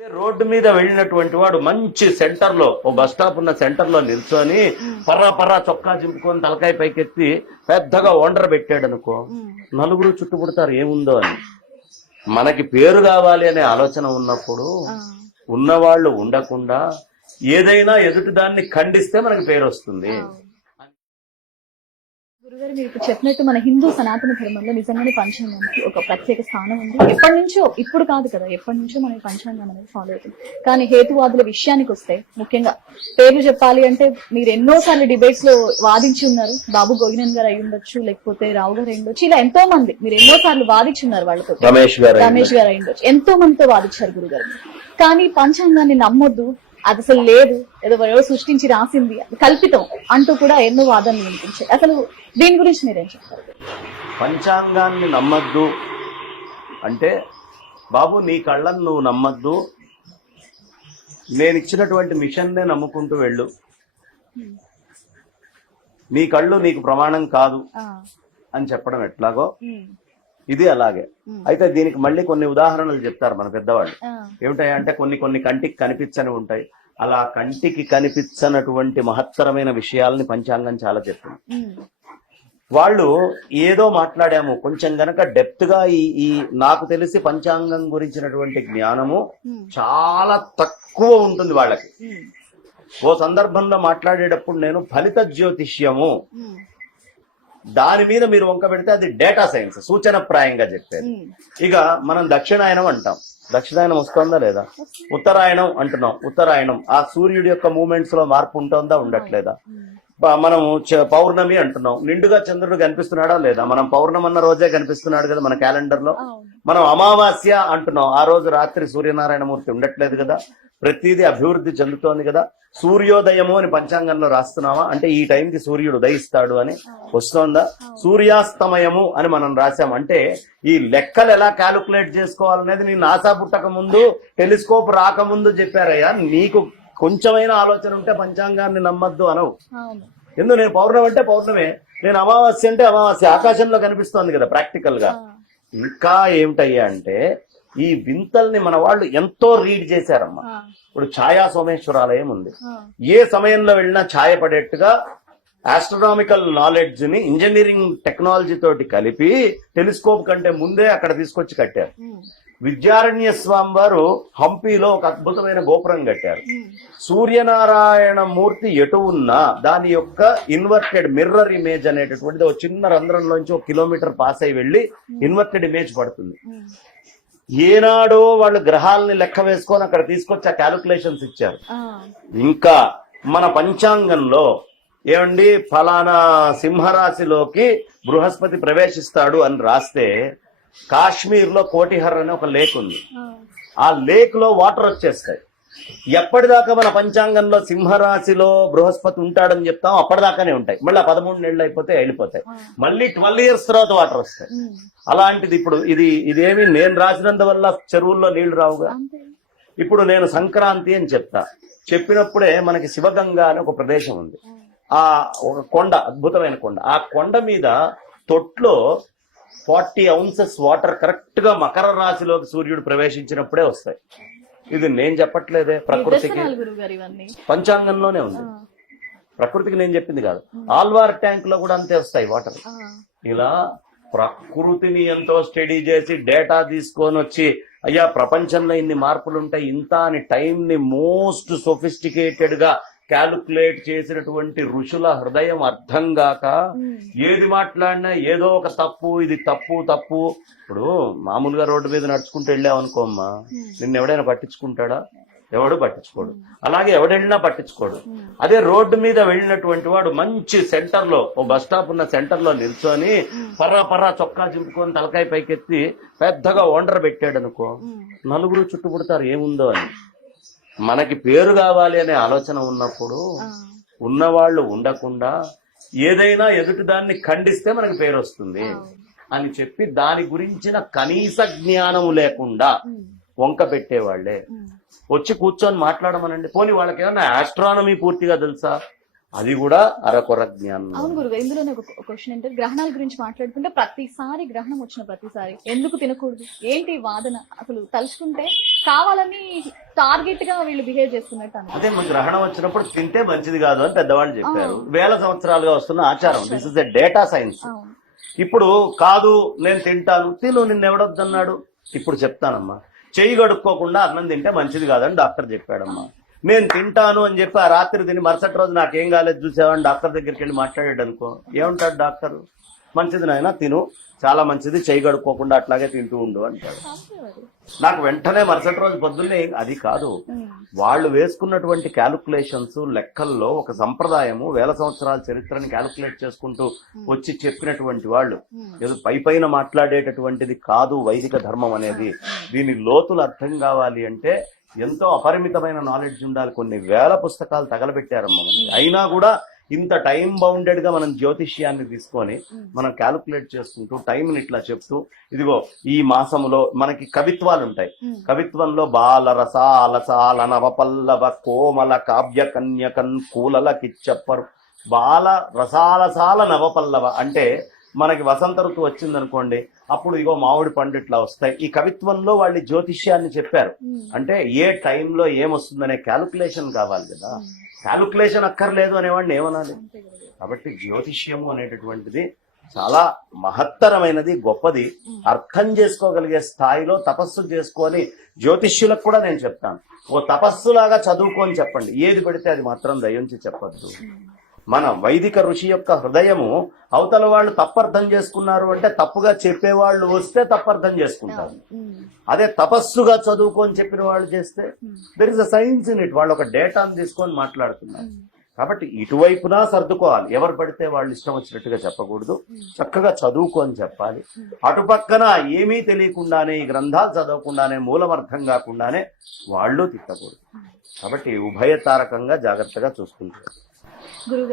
Road మీద వెళ్ళినటువంటి వాడు మంచి సెంటర్ లో, ఓ బస్ స్టాప్ ఉన్న సెంటర్ లో నిల్చొని పర్రా పర్రా చొక్కా చింపుకొని తలకాయ పైకెత్తి పెద్దగా ఓండర్ పెట్టాడు అనుకో, నలుగురు చుట్టుముడతారు ఏముందో అని. మనకి పేరు కావాలి అనే ఆలోచన ఉన్నప్పుడు ఉన్నవాళ్ళు ఉండకుండా ఏదైనా ఎదుటి దాన్ని ఖండిస్తే మనకి పేరు వస్తుంది. గురుగారు, మీరు ఇప్పుడు చెప్పినట్టు మన హిందూ సనాతన ధర్మంలో నిజంగానే పంచాంగానికి ఒక ప్రత్యేక స్థానం ఉంది. ఎప్పటి నుంచో, ఇప్పుడు కాదు కదా, ఎప్పటి నుంచో మన పంచాంగం అనేది ఫాలో అవుతుంది. కానీ హేతువాదుల విషయానికి వస్తే, ముఖ్యంగా పేర్లు చెప్పాలి అంటే, మీరు ఎన్నోసార్లు డిబేట్స్ లో వాదించి ఉన్నారు. బాబు గోగినేని గారు అయి ఉండొచ్చు, లేకపోతే రావు గారు అయి ఉండొచ్చు, ఇలా ఎంతో మంది మీరు ఎన్నోసార్లు వాదించి ఉన్నారు. వాళ్ళతో రమేష్ గారు అయి ఉండొచ్చు, ఎంతో మందితో వాదించారు గురుగారు. కానీ పంచాంగాన్ని నమ్మొద్దు, అది అసలు లేదు, ఏదో ఎవరో సృష్టించి రాసింది, కల్పితం అంటూ కూడా ఎన్నో వాదనలు వినిపించాయి. అసలు దీని గురించి మీరేం చెప్తారు? పంచాంగాన్ని నమ్మద్దు అంటే, బాబు నీ కళ్ళను నువ్వు నమ్మద్దు, నేను ఇచ్చినటువంటి మిషన్నే నమ్ముకుంటూ వెళ్ళు, నీ కళ్ళు నీకు ప్రమాణం కాదు అని చెప్పడం ఎట్లాగో ఇది అలాగే. అయితే దీనికి మళ్ళీ కొన్ని ఉదాహరణలు చెప్తారు మన పెద్దవాళ్ళు. ఏమిటాయి అంటే, కొన్ని కంటికి కనిపించని ఉంటాయి. అలా కంటికి కనిపించనటువంటి మహత్తరమైన విషయాలని పంచాంగం చాలా చెప్తుంది. వాళ్ళు ఏదో మాట్లాడాము, కొంచెం గనక డెప్త్ గా ఈ నాకు తెలిసి పంచాంగం గురించినటువంటి జ్ఞానము చాలా తక్కువ ఉంటుంది వాళ్ళకి. ఓ సందర్భంలో మాట్లాడేటప్పుడు నేను ఫలిత జ్యోతిష్యము దాని మీద మీరు వంక పెడితే అది డేటా సైన్స్, సూచన ప్రాయంగా చెప్పారు. ఇక మనం దక్షిణాయనం అంటాం, దక్షిణాయనం వస్తుందా లేదా? ఉత్తరాయణం అంటున్నాం, ఉత్తరాయణం ఆ సూర్యుడి యొక్క మూమెంట్స్ లో మార్పు ఉంటుందా ఉండట్లేదా? మనము పౌర్ణమి అంటున్నాం, నిండుగా చంద్రుడు కనిపిస్తున్నాడా లేదా? మనం పౌర్ణమి అన్న రోజే కనిపిస్తున్నాడు కదా మన క్యాలెండర్ లో. మనం అమావాస్య అంటున్నాం, ఆ రోజు రాత్రి సూర్యనారాయణ మూర్తి ఉండట్లేదు కదా. ప్రతిదీ అభివృద్ధి చెందుతోంది కదా. సూర్యోదయము అని పంచాంగంలో రాస్తున్నావా అంటే ఈ టైంకి సూర్యుడు ఉదయిస్తాడు అని వస్తోందా? సూర్యాస్తమయము అని మనం రాసాం అంటే ఈ లెక్కలు ఎలా క్యాలిక్యులేట్ చేసుకోవాలనేది నీ నాసా పుట్టక ముందు, టెలిస్కోప్ రాకముందు చెప్పారయ్యా. నీకు కొంచెమైనా ఆలోచన ఉంటే పంచాంగాన్ని నమ్మద్దు అనవు. ఎందుకు? నేను పౌర్ణమి అంటే పౌర్ణమే, నేను అమావాస్య అంటే అమావాస్య, ఆకాశంలో కనిపిస్తోంది కదా ప్రాక్టికల్ గా. ఇంకా ఏమిటయ్యా అంటే, ఈ వింతల్ని మన వాళ్ళు ఎంతో రీడ్ చేశారమ్మా. ఇప్పుడు ఛాయా సోమేశ్వరాలయం ఉంది, ఏ సమయంలో వెళ్ళినా ఛాయ పడేట్టుగా ఆస్ట్రోనామికల్ నాలెడ్జ్ ని ఇంజనీరింగ్ టెక్నాలజీ తోటి కలిపి టెలిస్కోప్ కంటే ముందే అక్కడ తీసుకొచ్చి కట్టారు. విద్యారణ్య స్వామి వారు హంపీలో ఒక అద్భుతమైన గోపురం కట్టారు. సూర్యనారాయణ మూర్తి ఎటు ఉన్నా దాని యొక్క ఇన్వర్టెడ్ మిర్రర్ ఇమేజ్ అనేటటువంటిది ఒక చిన్న రంధ్రంలోంచి 1 కిలోమీటర్ పాస్ అయి వెళ్లి ఇన్వర్టెడ్ ఇమేజ్ పడుతుంది. ఏనాడో వాళ్ళు గ్రహాలని లెక్క వేసుకొని అక్కడ తీసుకొచ్చి ఆ క్యాలిక్యులేషన్స్ ఇచ్చారు. ఇంకా మన పంచాంగంలో ఏమండి ఫలానా సింహరాశిలోకి బృహస్పతి ప్రవేశిస్తాడు అని రాస్తే, కాశ్మీర్ లో కోటిహర్ అనే ఒక లేక్ ఉంది, ఆ లేక్ లో వాటర్ వచ్చేస్తాయి. ఎప్పటిదాకా మన పంచాంగంలో సింహరాశిలో బృహస్పతి ఉంటాడని చెప్తాం, అప్పటిదాకానే ఉంటాయి. మళ్ళీ 13 నెలలు అయిపోతే వెళ్ళిపోతాయి. మళ్ళీ 12 years తర్వాత వాటర్ వస్తాయి. అలాంటిది ఇప్పుడు ఇదేమి నేను రాసినందువల్ల చెరువుల్లో నీళ్లు రావుగా. ఇప్పుడు నేను సంక్రాంతి అని చెప్తా, చెప్పినప్పుడే మనకి శివగంగా అని ఒక ప్రదేశం ఉంది, ఆ ఒక కొండ, అద్భుతమైన కొండ. ఆ కొండ మీద తొట్లో 40 ounces వాటర్ కరెక్ట్ గా మకర రాశిలోకి సూర్యుడు ప్రవేశించినప్పుడే వస్తాయి. ఇది నేను చెప్పట్లేదే, ప్రకృతికి పంచాంగంలోనే ఉంది, ప్రకృతికి నేను చెప్పింది కాదు. ఆల్వార్ ట్యాంక్ లో కూడా అంతే వస్తాయి వాటర్. ఇలా ప్రకృతిని ఎంతో స్టడీ చేసి డేటా తీసుకొని వచ్చి, అయ్యా ప్రపంచంలో ఇన్ని మార్పులు ఉంటాయి ఇంత అని టైం ని మోస్ట్ సొఫిస్టికేటెడ్ గా క్యాలిక్యులేట్ చేసినటువంటి ఋషుల హృదయం అర్థం గాక ఏది మాట్లాడినా ఏదో ఒక తప్పు, ఇది తప్పు తప్పు. ఇప్పుడు మామూలుగా రోడ్డు మీద నడుచుకుంటూ వెళ్ళావనుకోమ్మా, నిన్ను ఎవడైనా పట్టించుకుంటాడా? ఎవడు పట్టించుకోడు. అలాగే ఎవడెళ్ళినా పట్టించుకోడు. అదే రోడ్డు మీద వెళ్ళినటువంటి వాడు మంచి సెంటర్ లో, ఓ బస్ స్టాప్ ఉన్న సెంటర్ లో నిల్చొని పర్రా పర్రా చొక్కా చింపుకొని తలకాయ పైకెత్తి పెద్దగా ఓండర్ పెట్టాడు అనుకో, నలుగురు చుట్టుముడతారు ఏముందో అని. మనకి పేరు కావాలి అనే ఆలోచన ఉన్నప్పుడు ఉన్నవాళ్ళు ఉండకుండా ఏదైనా ఎదుటి దాన్ని ఖండిస్తే మనకి పేరు వస్తుంది అని చెప్పి దాని గురించిన కనీస జ్ఞానం లేకుండా వంక పెట్టేవాళ్లే వచ్చి కూర్చొని మాట్లాడమనండి. పోనీ వాళ్ళకి ఏమన్నా ఆస్ట్రానమీ పూర్తిగా తెలుసా? అది కూడా అరకొర జ్ఞానం. అవును గురుగారు, ఇందులోనే ఒక క్వశ్చన్ ఏంటంటే, గ్రహణాల గురించి మాట్లాడుకుంటే ప్రతిసారి గ్రహణం వచ్చిన ప్రతిసారి ఎందుకు తినకూడదు, ఏంటి వాదన? అసలు తలుచుకుంటే కావాలని టార్గెట్ గా వీళ్ళు బిహేవ్ చేస్తున్నట్టు అన్నారు. అదే మన గ్రహణం వచ్చినప్పుడు తింటే మంచిది కాదు అని పెద్దవాళ్ళు చెప్పారు. వేల సంవత్సరాలుగా వస్తున్న ఆచారం. This is a data science. అవును. ఇప్పుడు కాదు నేను తింటాను, తిను, నిన్నెవడొద్దన్నాడు? ఇప్పుడు చెప్తానమ్మా, చెయ్యి కడుక్కోకుండా అన్నం తింటే మంచిది కాదని డాక్టర్ చెప్పాడమ్మా. నేను తింటాను అని చెప్పి ఆ రాత్రి తిని మరుసటి రోజు నాకేం కాలేదు చూసావని డాక్టర్ దగ్గరికి వెళ్ళి మాట్లాడాడు అనుకో, ఏమంటాడు డాక్టర్? మంచిది నాయన, తిను, చాలా మంచిది, చెయ్యి కడుక్కోకుండా అట్లాగే తింటూ ఉండు అంటాడు. నాకు వెంటనే మరుసటి రోజు పొద్దున్నే అది కాదు. వాళ్ళు వేసుకున్నటువంటి క్యాలిక్యులేషన్స్, లెక్కల్లో ఒక సంప్రదాయము, వేల సంవత్సరాల చరిత్రని క్యాలిక్యులేట్ చేసుకుంటూ వచ్చి చెప్పినటువంటి వాళ్ళు. ఏదో పైన మాట్లాడేటటువంటిది కాదు వైదిక ధర్మం అనేది. దీని లోతులు అర్థం కావాలి అంటే ఎంతో అపరిమితమైన నాలెడ్జ్ ఉండాలి. కొన్ని వేల పుస్తకాలు తగలబెట్టారమ్మ. అయినా కూడా ఇంత టైం బౌండెడ్ గా మనం జ్యోతిష్యాన్ని తీసుకొని మనం క్యాలిక్యులేట్ చేసుకుంటూ టైంని ఇట్లా చెప్తూ, ఇదిగో ఈ మాసంలో మనకి కవిత్వాలు ఉంటాయి. కవిత్వంలో బాల రసాలసాల నవపల్లవ కోమల కావ్య కన్యకన్ కూలల కిచ్చప్పరు. బాల రసాలసాల నవపల్లవ అంటే మనకి వసంత ఋతువు వచ్చిందనుకోండి, అప్పుడు ఇగో మామిడి పండు ఇట్లా వస్తాయి. ఈ కవిత్వంలో వాళ్ళు జ్యోతిష్యాన్ని చెప్పారు. అంటే ఏ టైంలో ఏమొస్తుందనే క్యాలిక్యులేషన్ కావాలి కదా. క్యాలిక్యులేషన్ అక్కర్లేదు అనేవాడిని ఏమనాలి? కాబట్టి జ్యోతిష్యము అనేటటువంటిది చాలా మహత్తరమైనది, గొప్పది. అర్థం చేసుకోగలిగే స్థాయిలో తపస్సు చేసుకొని జ్యోతిష్యులకు కూడా నేను చెప్తాను, ఓ తపస్సులాగా చదువుకొని చెప్పండి. ఏది పెడితే అది మాత్రం దయించి చెప్పద్దు. మన వైదిక ఋషి యొక్క హృదయము అవతల వాళ్ళు తప్పర్థం చేసుకున్నారు అంటే తప్పుగా చెప్పేవాళ్ళు వస్తే తప్పర్థం చేసుకుంటారు. అదే తపస్సుగా చదువుకొని చెప్పిన వాళ్ళు చేస్తే there is a science in it. వాళ్ళు ఒక డేటాను తీసుకొని మాట్లాడుతున్నారు. కాబట్టి ఇటువైపునా సర్దుకోవాలి. ఎవరు పడితే వాళ్ళు ఇష్టం వచ్చినట్టుగా చెప్పకూడదు, చక్కగా చదువుకొని చెప్పాలి. అటుపక్కన ఏమీ తెలియకుండానే, ఈ గ్రంథాలు చదవకుండానే, మూలమర్థం కాకుండానే వాళ్ళు తిట్టకూడదు. కాబట్టి ఉభయతారకంగా జాగ్రత్తగా చూసుకుంటారు. గురువు